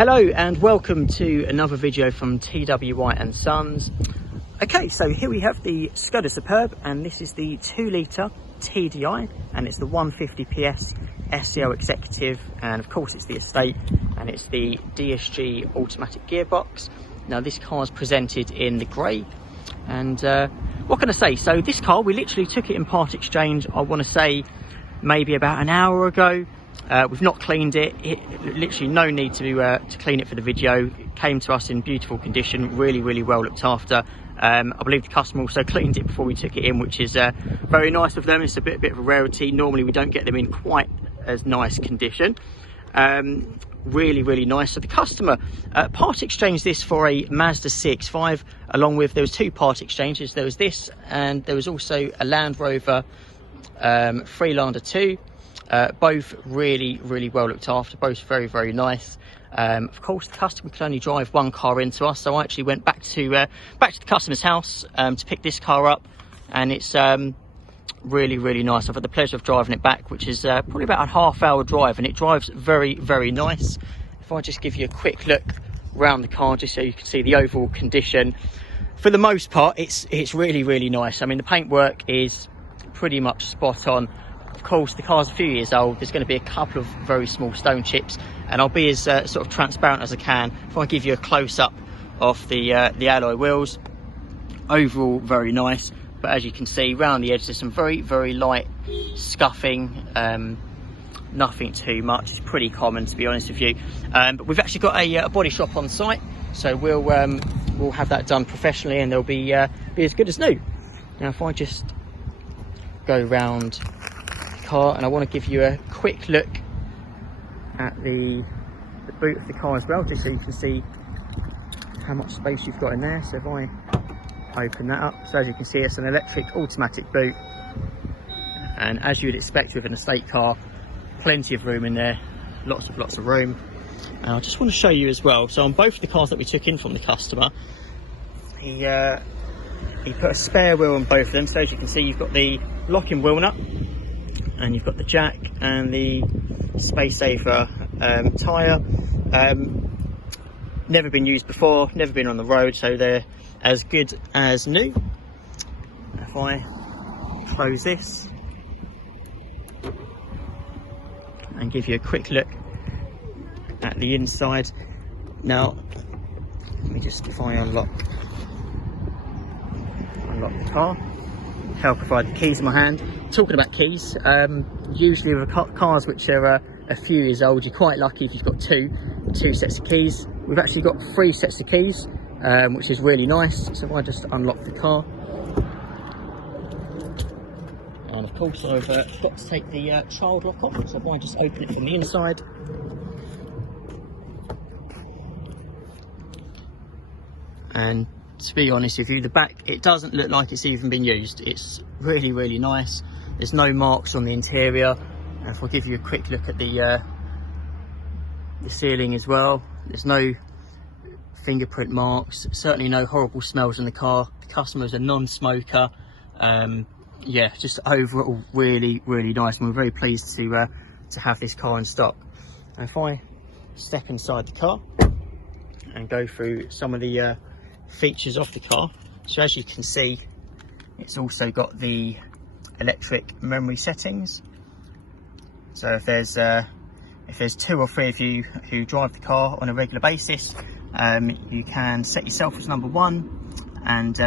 Hello and welcome to another video from TWI and Sons. Okay, so here we have the SKODA Superb, and this is the 2.0 TDI, and it's the 150 PS SEO Executive, and of course it's the estate, and it's the DSG automatic gearbox. Now this car is presented in the grey, and what can I say? So this car, we literally took it in part exchange, I want to say maybe about an hour ago. We've not cleaned it. Literally no need to clean it for the video. It came to us in beautiful condition, really well looked after. I believe the customer also cleaned it before we took it in, which is very nice of them. It's a bit of a rarity. Normally we don't get them in quite as nice condition. Really nice. So the customer part exchanged this for a Mazda 6.5, along with, there was two part exchanges. There was this, and there was also a Land Rover Freelander 2. Both really well looked after, both very nice. Of course the customer could only drive one car into us, so I actually went back to the customer's house to pick this car up, and it's really nice. I've had the pleasure of driving it back, which is probably about a half-hour drive, and it drives very nice. If I just give you a quick look around the car just so you can see the overall condition, for the most part it's really nice. I mean, the paintwork is pretty much spot on. Of course the car's a few years old, there's going to be a couple of very small stone chips, and I'll be as sort of transparent as I can. If I give you a close-up of the alloy wheels, overall very nice, but as you can see around the edge there's some very light scuffing, nothing too much. It's pretty common, to be honest with you, but we've actually got a body shop on site, so we'll have that done professionally, and they'll be as good as new. Now if I just go round car, and I want to give you a quick look at the boot of the car as well, just so you can see how much space you've got in there. So if I open that up, so as you can see it's an electric automatic boot, and as you would expect with an estate car, plenty of room in there, lots of room. And I just want to show you as well, so on both of the cars that we took in from the customer, he put a spare wheel on both of them. So as you can see, you've got the locking wheel nut, and you've got the jack and the space saver tyre. Never been used before, never been on the road, so they're as good as new. If I close this and give you a quick look at the inside. Now let me just, if I unlock the car, I'll provide the keys in my hand. Talking about keys, usually with cars which are a few years old, you're quite lucky if you've got two sets of keys. We've actually got 3 sets of keys, which is really nice. So if I just unlock the car, and of course I've got to take the child lock off, so if I just open it from the inside, and to be honest with you, the back, it doesn't look like it's even been used. It's really nice. There's no marks on the interior. And if I give you a quick look at the ceiling as well, there's no fingerprint marks, certainly no horrible smells in the car. The customer is a non-smoker. Yeah, just overall really nice, and we're very pleased to have this car in stock. And if I step inside the car and go through some of the features of the car, so as you can see, it's also got the electric memory settings. So if there's 2 or 3 of you who drive the car on a regular basis, you can set yourself as number 1, and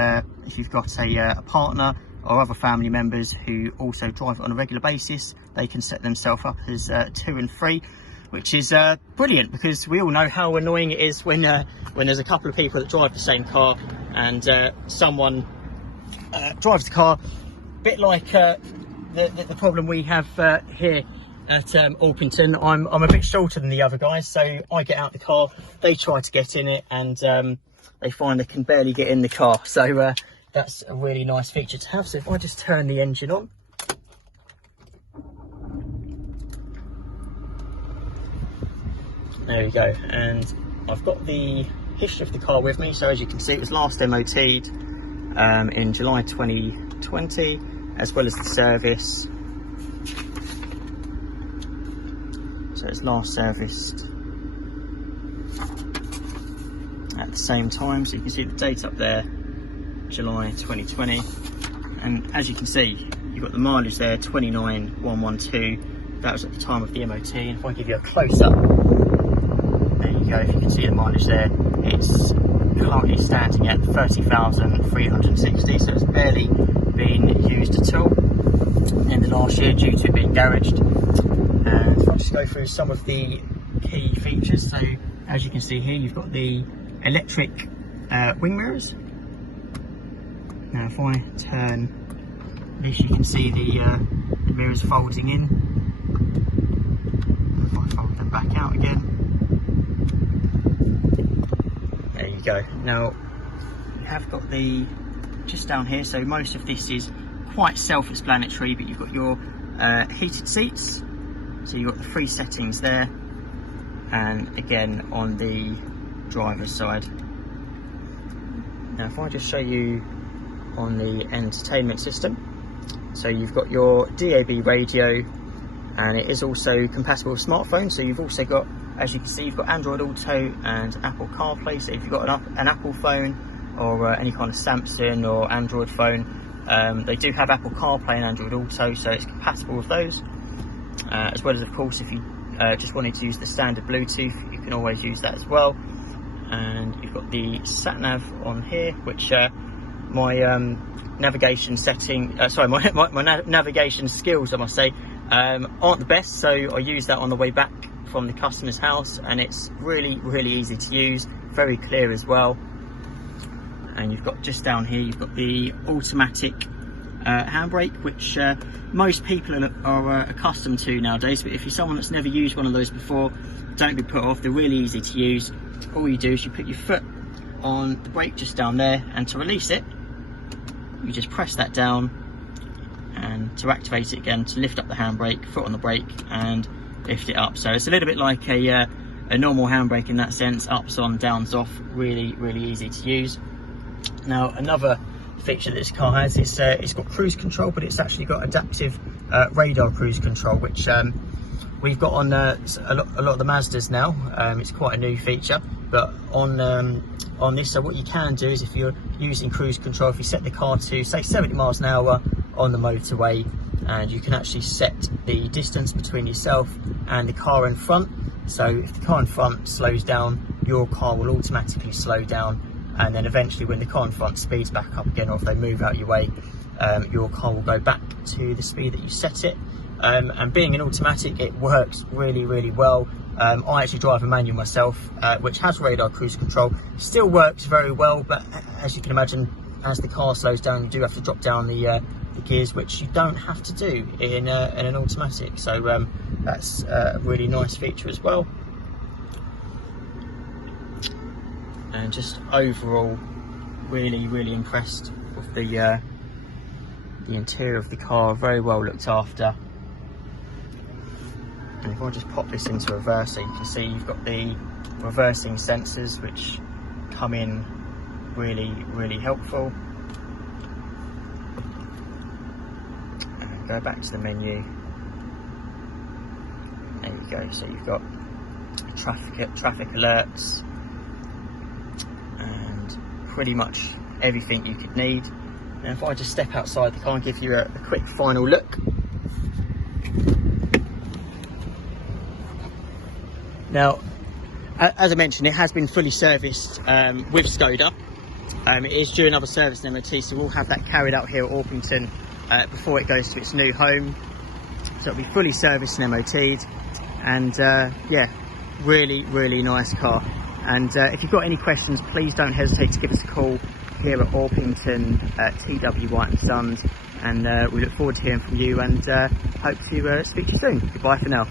if you've got a partner or other family members who also drive it on a regular basis, they can set themselves up as 2 and 3, which is brilliant, because we all know how annoying it is when there's a couple of people that drive the same car, and someone drives the car, a bit like the problem we have here at Orpington. I'm a bit shorter than the other guys, so I get out the car, they try to get in it, and they find they can barely get in the car. So that's a really nice feature to have. So if I just turn the engine on, there we go, and I've got the history of the car with me. So as you can see, it was last MOT'd in July 2020, as well as the service. So it's last serviced at the same time, so you can see the date up there, July 2020, and as you can see, you've got the mileage there, 29,112. That was at the time of the MOT. And if I give you a close-up, there you go, if you can see the mileage there, it's currently standing at 30,360, so it's barely been used at all in the last year due to it being garaged. And if I just go through some of the key features, so as you can see here, you've got the electric wing mirrors. Now if I turn this, you can see the mirrors folding in. If I fold them back out again, there you go. Now you have got the, just down here, so most of this is quite self-explanatory, but you've got your heated seats, so you've got the 3 settings there, and again on the driver's side. Now if I just show you on the entertainment system, so you've got your DAB radio, and it is also compatible with smartphones. So you've also got, as you can see, you've got Android Auto and Apple CarPlay. So if you've got an Apple phone or any kind of Samsung or Android phone, they do have Apple CarPlay and Android Auto, so it's compatible with those. As well as, of course, if you just wanted to use the standard Bluetooth, you can always use that as well. And you've got the sat nav on here, which my navigation setting, my navigation skills, I must say, aren't the best, so I use that on the way back from the customer's house, and it's really easy to use, very clear as well. And you've got, just down here, you've got the automatic handbrake, which most people are accustomed to nowadays, but if you're someone that's never used one of those before, don't be put off. They're really easy to use. All you do is you put your foot on the brake just down there, and to release it, you just press that down, and to activate it again, to lift up the handbrake, foot on the brake and lift it up. So it's a little bit like a normal handbrake in that sense, ups on, downs off, really easy to use. Now another feature that this car has is it's got cruise control, but it's actually got adaptive radar cruise control, which we've got on a lot of the Mazdas now. It's quite a new feature, but on this, so what you can do is, if you're using cruise control, if you set the car to say 70 miles an hour on the motorway, and you can actually set the distance between yourself and the car in front. So if the car in front slows down, your car will automatically slow down, and then eventually when the car in front speeds back up again, or if they move out your way, your car will go back to the speed that you set it. And being an automatic, it works really well. I actually drive a manual myself, which has radar cruise control. Still works very well, but as you can imagine, as the car slows down, you do have to drop down the gears, which you don't have to do in an automatic. So that's a really nice feature as well. And just overall, really impressed with the interior of the car. Very well looked after. And if I just pop this into reverse, so you can see you've got the reversing sensors, which come in really helpful. And go back to the menu. There you go. So you've got traffic alerts and pretty much everything you could need. And if I just step outside the car and give you a quick final look. Now, as I mentioned, it has been fully serviced with SKODA. It is due another service and MOT, so we'll have that carried out here at Orpington before it goes to its new home. So it'll be fully serviced and MOT'd, and yeah, really nice car. And if you've got any questions, please don't hesitate to give us a call here at Orpington TW White & Sons, and we look forward to hearing from you, and hope to speak to you soon. Goodbye for now.